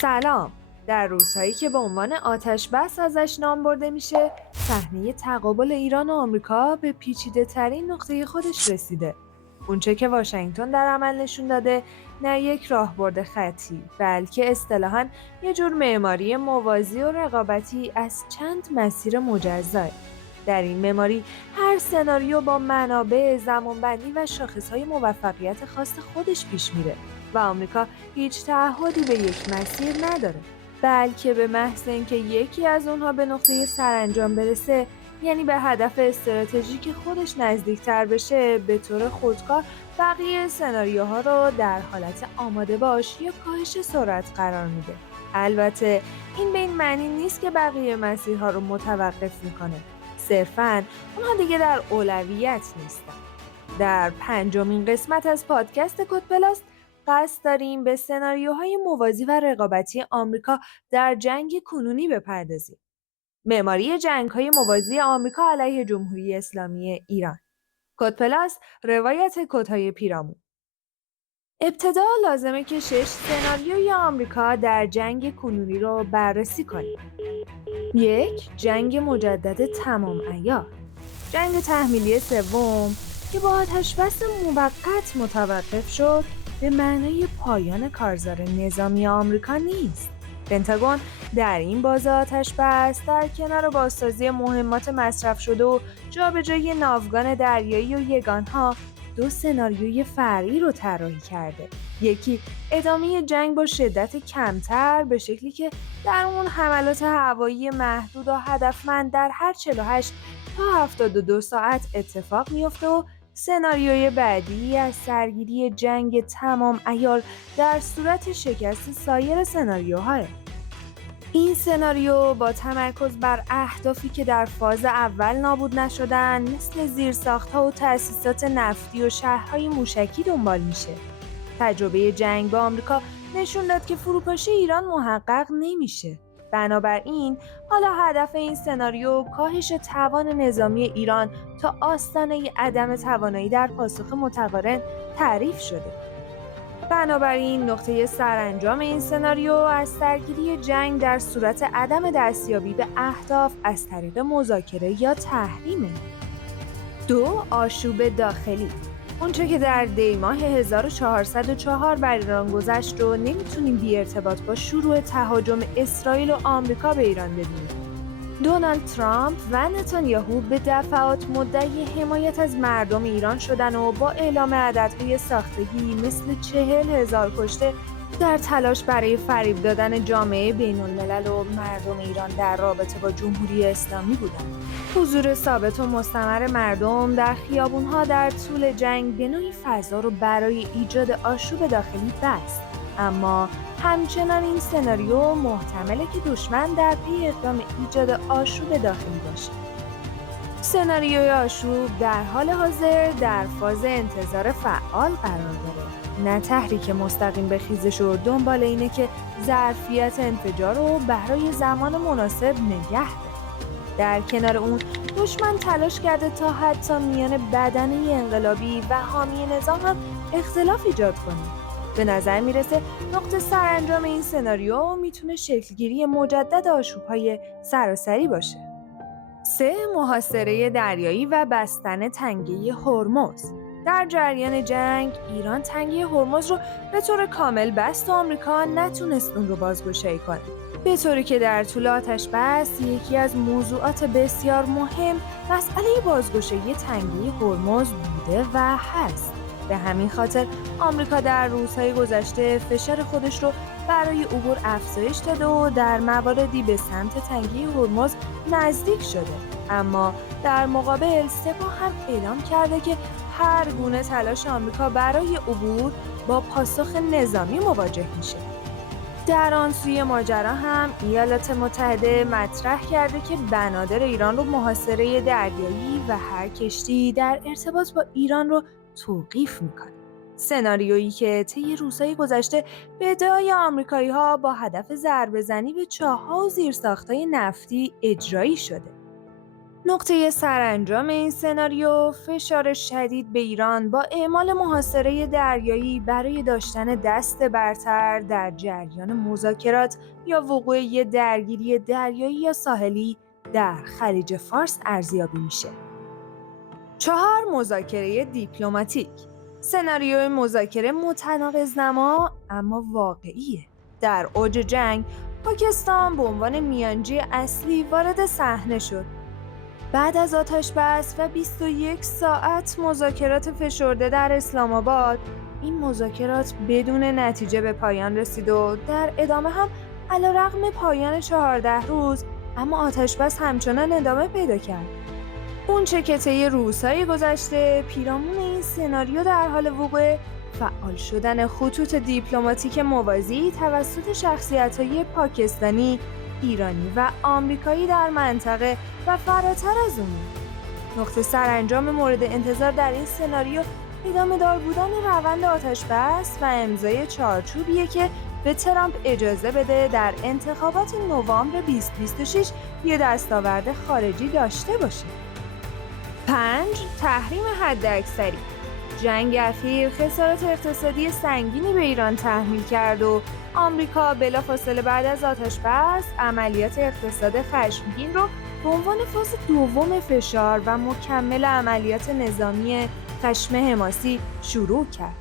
سلام. در روزهایی که به عنوان آتش بس ازش نام برده میشه، صحنه تقابل ایران و آمریکا به پیچیده ترین نقطه خودش رسیده. اونچه که واشنگتن در عمل نشون داده نه یک راهبرد خطی، بلکه اصطلاحاً یه جور معماری موازی و رقابتی از چند مسیر مجزا. در این معماری هر سناریو با منابع، زمانبندی و شاخصهای موفقیت خاص خودش پیش میره و آمریکا هیچ تعهدی به یک مسیر نداره، بلکه به محض اینکه یکی از اونها به نقطه سرانجام برسه، یعنی به هدف استراتژیک خودش نزدیکتر بشه، به طور خودکار بقیه سناریوها رو در حالت آماده باش یا کاهش سرعت قرار میده. البته این به این معنی نیست که بقیه مسیرها رو متوقف میکنه، صرفاً اونها دیگه در اولویت نیستن. در پنجمین قسمت از پادکست کد پلاس قصد داریم به سناریوهای موازی و رقابتی آمریکا در جنگ کنونی بپردازیم. معماری جنگ‌های موازی آمریکا علیه جمهوری اسلامی ایران. کد پلاس، روایت کدهای پیرامون. ابتدا لازمه که 6 سناریوی آمریکا در جنگ کنونی رو بررسی کنیم. 1. جنگ مجدد تمام عیار. جنگ تحمیلی سوم که با آتش‌بس موقت متوقف شد، به معنای پایان کارزار نظامی آمریکا نیست. پنتاگون در این باز آتش‌بس در کنار بازسازی مهمات مصرف شده و جابجایی ناوگان دریایی و یگان‌ها، 2 سناریوی فرعی رو طراحی کرده. یکی ادامه جنگ با شدت کمتر، به شکلی که در اون حملات هوایی محدود و هدفمند در هر 48 تا 72 ساعت اتفاق میفته، و سناریوی بعدی از سرگیری جنگ تمام عیار در صورت شکست سایر سناریوهای. این سناریو با تمرکز بر اهدافی که در فاز اول نابود نشدن، مثل زیرساخت‌ها و تأسیسات نفتی و شهرهای موشکی دنبال میشه. تجربه جنگ با آمریکا نشون داد که فروپاشی ایران محقق نمیشه. بنابراین حالا هدف این سناریو کاهش توان نظامی ایران تا آستانه عدم توانایی در پاسخ متقارن تعریف شده. بنابراین نقطه سرانجام این سناریو از سرگیری جنگ در صورت عدم دستیابی به اهداف از طریق مذاکره یا تحریمه. 2. آشوب داخلی. اونچه که در دی‌ماه 1404 بر ایران گذشت رو نمیتونیم بی ارتباط با شروع تهاجم اسرائیل و آمریکا به ایران ببینیم. دونالد ترامپ و نتانیاهو به دفعات مدعی حمایت از مردم ایران شدن و با اعلام عددهای ساختگی مثل 40,000 کشته در تلاش برای فریب دادن جامعه بین‌الملل و مردم ایران در رابطه با جمهوری اسلامی بودند. حضور ثابت و مستمر مردم در خیابون‌ها در طول جنگ به نوعی فضا رو برای ایجاد آشوب داخلی بست. اما همچنان این سناریو محتمله که دشمن در پی اقدام ایجاد آشوب داخلی باشه. سناریوی آشوب در حال حاضر در فاز انتظار فعال قرار داره، نه تحریک مستقیم به خیزش و دنبال اینه که ظرفیت انفجار رو برای زمان مناسب نگه داره. در کنار اون دشمن تلاش کرده تا حتی میان بدنه انقلابی و حامی نظام هم اختلاف ایجاد کنه. به نظر میرسه نقطه سرانجام این سناریو میتونه شکلگیری مجدد آشوب‌های سراسری باشه. 3. محاصره دریایی و بستن تنگه هرمز. در جریان جنگ ایران تنگه هرمز رو به طور کامل بست و آمریکا نتونست اون رو بازگشایی کنه، به طوری که در طول آتش‌بس یکی از موضوعات بسیار مهم مسئله بازگشایی تنگه هرمز بوده و هست. به همین خاطر آمریکا در روزهای گذشته فشار خودش رو برای عبور افزایش داده و در مواردی به سمت تنگه هرمز نزدیک شده. اما در مقابل سپاه هم اعلام کرده که هر گونه تلاش آمریکا برای عبور با پاسخ نظامی مواجه میشه. در آن سوی ماجرا هم ایالات متحده مطرح کرده که بنادر ایران رو محاصره دریایی و هر کشتی در ارتباط با ایران رو توقیف میکنه. سناریویی که طی روزهای گذشته به ادعای آمریکایی‌ها با هدف ضربه‌زنی به چاه‌ها و زیرساخت‌های نفتی اجرایی شده. نقطه سرانجام این سناریو فشار شدید به ایران با اعمال محاصره دریایی برای داشتن دست برتر در جریان مذاکرات یا وقوع یک درگیری دریایی یا ساحلی در خلیج فارس ارزیابی میشه. 4. مذاکره دیپلماتیک. سناریوی مذاکره متناقض‌نما اما واقعیه. در اوج جنگ، پاکستان به عنوان میانجی اصلی وارد صحنه شد. بعد از آتش‌بس و 21 ساعت مذاکرات فشرده در اسلام آباد، این مذاکرات بدون نتیجه به پایان رسید و در ادامه هم علیرغم پایان 14 روز، اما آتش‌بس همچنان ادامه پیدا کرد. اون چه که طی روزهای گذشته پیرامون این سناریو در حال وقوع، فعال شدن خطوط دیپلماتیک موازی توسط شخصیت‌های پاکستانی، ایرانی و آمریکایی در منطقه و فراتر از اون. نقطه سرانجام مورد انتظار در این سناریو ادامه دار بودن روند آتش‌بس و امضای چارچوبیه که به ترامپ اجازه بده در انتخابات نوامبر 2026 یه دستاورد خارجی داشته باشه. 5. تحریم حداکثری. جنگ اخیر خسارات اقتصادی سنگینی به ایران تحمیل کرد و آمریکا بلافاصله بعد از آتش‌بس عملیات اقتصاد خشمگین رو به عنوان فاز دوم فشار و مکمل عملیات نظامی خشم حماسی شروع کرد.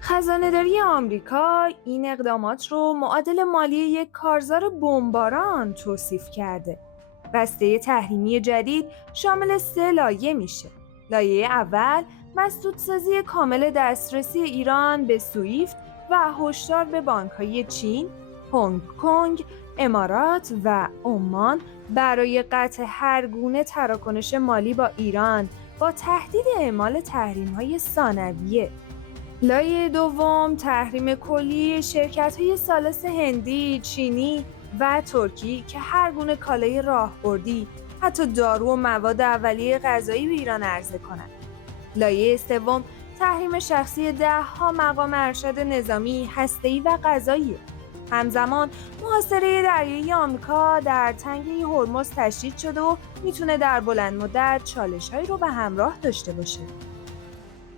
خزانه‌داری آمریکا این اقدامات رو معادل مالی یک کارزار بمباران توصیف کرده. بسته تحریمی جدید شامل 3 لایه میشه. لایه اول، مسدودسازی کامل دسترسی ایران به سویفت و هشدار به بانک‌های چین، هنگ کنگ، امارات و عمان برای قطع هر گونه تراکنش مالی با ایران با تهدید اعمال تحریم‌های ثانویه. لایه دوم، تحریم کلی شرکت‌های ثالث هندی، چینی و ترکی که هر گونه کالای راهبردی، حتی دارو و مواد اولیه غذایی به ایران عرضه کنند. لایه سوم، تحریم شخصی 10 مقام ارشد نظامی، هسته‌ای و غذایی. همزمان محاصره دریایی آمریکا در تنگه هرمز تشدید شده و میتونه در بلند مدت چالش‌هایی رو به همراه داشته باشه.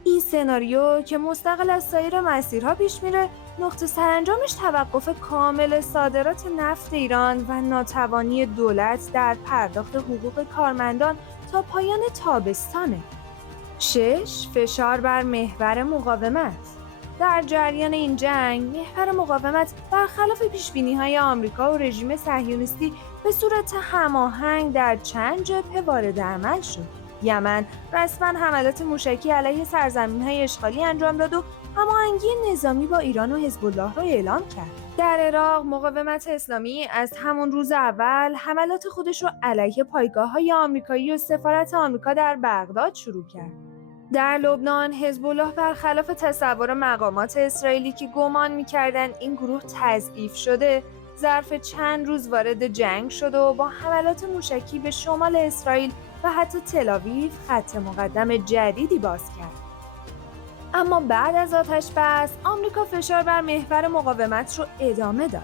این سناریو که مستقل از سایر مسیرها پیش میره، نقطه سرانجامش توقف کامل صادرات نفت ایران و ناتوانی دولت در پرداخت حقوق کارمندان تا پایان تابستانه. 6. فشار بر محور مقاومت. در جریان این جنگ، محور مقاومت برخلاف پیشبینی‌های آمریکا و رژیم صهیونیستی به صورت هماهنگ در چند جبهه وارد عمل شد. یمن رسما حملات موشکی علیه سرزمین‌های اشغالی انجام داد و هماهنگی نظامی با ایران و حزب الله را اعلام کرد. در عراق، مقاومت اسلامی از همون روز اول حملات خودش را علیه پایگاه‌های آمریکایی و سفارت آمریکا در بغداد شروع کرد. در لبنان، حزب الله برخلاف تصور مقامات اسرائیلی که گمان می‌کردند این گروه تضعیف شده، ظرف چند روز وارد جنگ شد و با حملات موشکی به شمال اسرائیل و حتی تل‌آویو خط مقدم جدیدی باز کرد. اما بعد از آتش‌بس، آمریکا فشار بر محور مقاومت رو ادامه داد.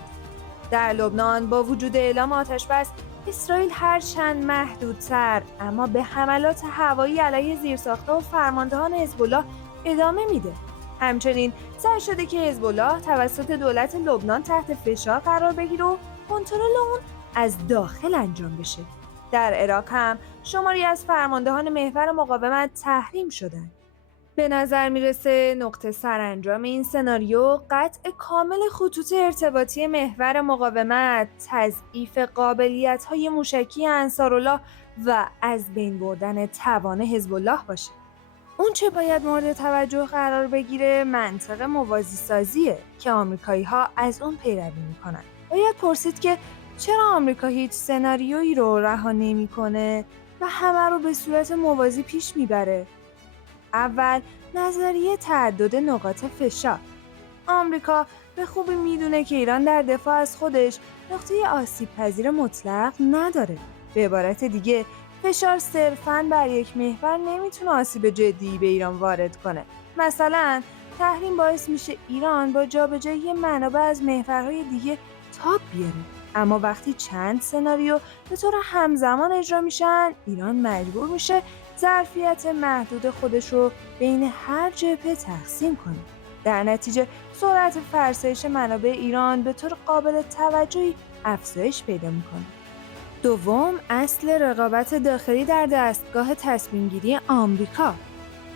در لبنان با وجود اعلام آتش‌بس، اسرائیل هرچند محدودتر اما به حملات هوایی علیه زیرساخت‌ها و فرماندهان حزب الله ادامه میده. همچنین سعی شده که حزب الله توسط دولت لبنان تحت فشار قرار بگیره و کنترل اون از داخل انجام بشه. در عراق هم شماری از فرماندهان محور مقاومت تحریم شدند. به نظر میرسه نقطه سرانجام این سناریو قطع کامل خطوط ارتباطی محور مقاومت، تضعیف قابلیت‌های موشکی انصارالله و از بین بردن توان حزب الله باشه. اون چه باید مورد توجه قرار بگیره منطق موازی سازیه که آمریکایی‌ها از اون پیروی میکنن. باید پرسید که چرا آمریکا هیچ سناریویی رو رها نمی‌کنه و همه رو به صورت موازی پیش میبره؟ اول، نظریه تعدد نقاط فشار. آمریکا به خوبی میدونه که ایران در دفاع از خودش نقطه آسیب پذیر مطلق نداره. به عبارت دیگه، فشار صرفاً بر یک محور نمیتونه آسیب جدی به ایران وارد کنه. مثلا تحریم باعث میشه ایران با جابجایی منابع از محورهای دیگه تاب بیاره. اما وقتی چند سناریو به طور همزمان اجرا میشن، ایران مجبور میشه ظرفیت محدود خودش رو بین هر جبهه تقسیم کنه. در نتیجه سرعت فرسایش منابع ایران به طور قابل توجهی افزایش پیدا میکنه. دوم، اصل رقابت داخلی در دستگاه تصمیم‌گیری آمریکا.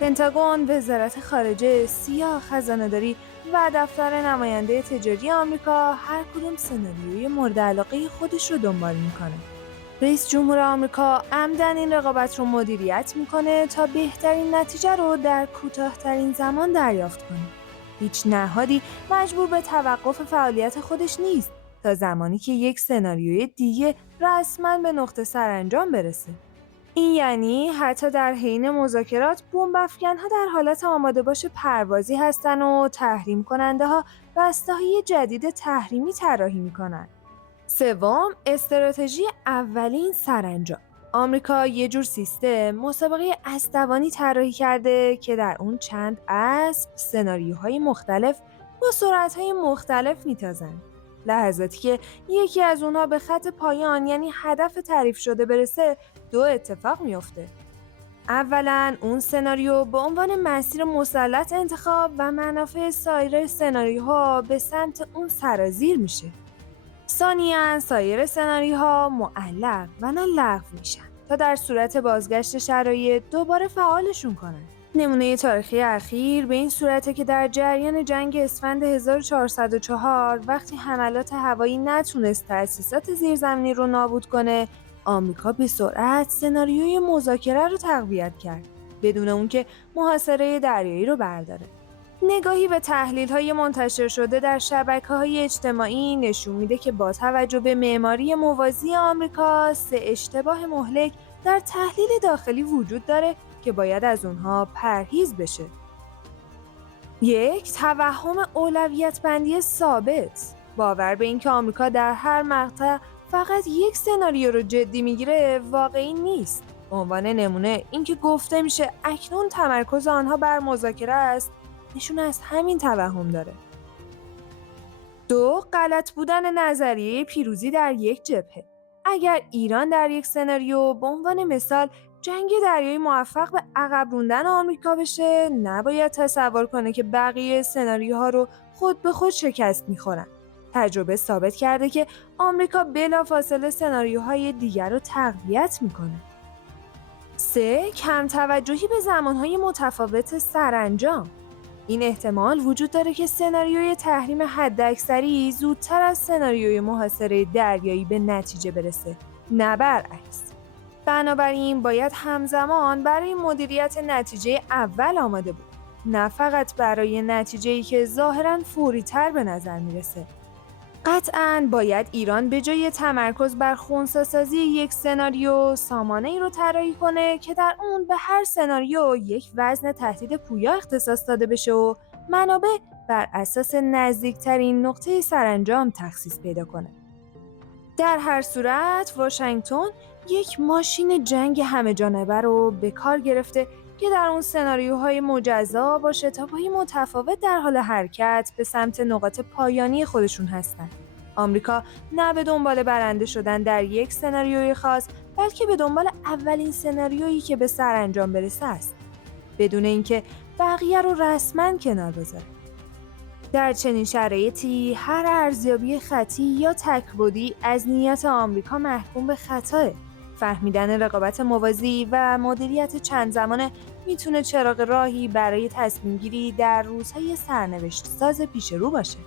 پنتاگون، وزارت خارجه، سیا، خزانه‌داری و دفتر نماینده تجاری آمریکا هر کدوم سناریوی مورد علاقه خودش رو دنبال میکنه. رئیس جمهور آمریکا عمدن این رقابت رو مدیریت میکنه تا بهترین نتیجه رو در کوتاه‌ترین زمان دریافت کنه. هیچ نهادی مجبور به توقف فعالیت خودش نیست تا زمانی که یک سناریوی دیگه رسما به نقطه سرانجام برسه. این یعنی حتی در حین مذاکرات بمب‌افکن‌ها در حالت آماده باش پروازی هستن و تحریم کننده ها بسته‌های جدید تحریمی طراحی میکنن. سوم، استراتژی اولین سرانجام. آمریکا یه جور سیستم مسابقه اسطوانی طراحی کرده که در اون چند اسب سناریوهای مختلف با سرعت‌های مختلف میتازن. لحظاتی که یکی از اونها به خط پایان یعنی هدف تعریف شده برسه، دو اتفاق میفته. اولاً اون سناریو به عنوان مسیر مسلط انتخاب و منافع سایر سناریوها به سمت اون سرازیر میشه. ثانیاً سایر سناریوها معلق و نه لغو میشن تا در صورت بازگشت شرایط دوباره فعالشون کنن. نمونه تاریخی اخیر به این صورته که در جریان جنگ اسفند 1404 وقتی حملات هوایی نتونست تأسیسات زیرزمینی رو نابود کنه، آمریکا به سرعت سناریوی مذاکره رو تقویت کرد بدون اون که محاصره دریایی رو برداره. نگاهی به تحلیل‌های منتشر شده در شبکه‌های اجتماعی نشون میده که با توجه به معماری موازی آمریکا، 3 اشتباه مهلک در تحلیل داخلی وجود داره که باید از اونها پرهیز بشه. 1. توهم اولویت بندی ثابت. باور به اینکه آمریکا در هر مقطع فقط یک سناریو رو جدی میگیره واقعی نیست. به عنوان نمونه اینکه گفته میشه اکنون تمرکز آنها بر مذاکره است، نشون از همین توهم داره. 2. غلط بودن نظریه پیروزی در یک جبهه. اگر ایران در یک سناریو به عنوان مثال جنگ دریایی موفق به عقب راندن آمریکا بشه، نباید تصور کنه که بقیه سناریوها رو خود به خود شکست میخورن. تجربه ثابت کرده که آمریکا بلافاصله سناریوهای دیگر رو تقویت میکنه. 3. کم توجهی به زمانهای متفاوت سرانجام. این احتمال وجود داره که سناریوی تحریم حداکثری زودتر از سناریوی محاصره دریایی به نتیجه برسه، نه برعکس. بنابراین باید همزمان برای مدیریت نتیجه اول آماده بود، نه فقط برای نتیجه‌ای که ظاهراً فوری‌تر به نظر میرسه. قطعاً باید ایران به جای تمرکز بر خنثی‌سازی یک سناریو، سامانه‌ای رو طراحی کنه که در اون به هر سناریو یک وزن تهدید پویا اختصاص داده بشه و منابع بر اساس نزدیکترین نقطه سرانجام تخصیص پیدا کنه. در هر صورت واشنگتن یک ماشین جنگ همه جانبه رو به کار گرفته که در اون سناریوهای مجزا با شتاب‌های متفاوت در حال حرکت به سمت نقاط پایانی خودشون هستن. آمریکا نه به دنبال برنده شدن در یک سناریوی خاص، بلکه به دنبال اولین سناریویی که به سرانجام برسه است، بدون اینکه بقیه رو رسما کنار بذاره. در چنین شرایطی هر ارزیابی خطی یا تک‌بعدی از نیت آمریکا محکوم به خطاه. فهمیدن رقابت موازی و مدیریت چند زمانه میتونه چراغ راهی برای تصمیم گیری در روزهای سرنوشت ساز پیش رو باشه.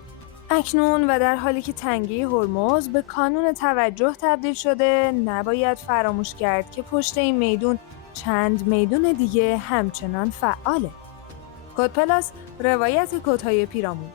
اکنون و در حالی که تنگه هرمز به کانون توجه تبدیل شده، نباید فراموش کرد که پشت این میدون چند میدون دیگه همچنان فعاله. کد پلاس، روایت کدهای پیرامون.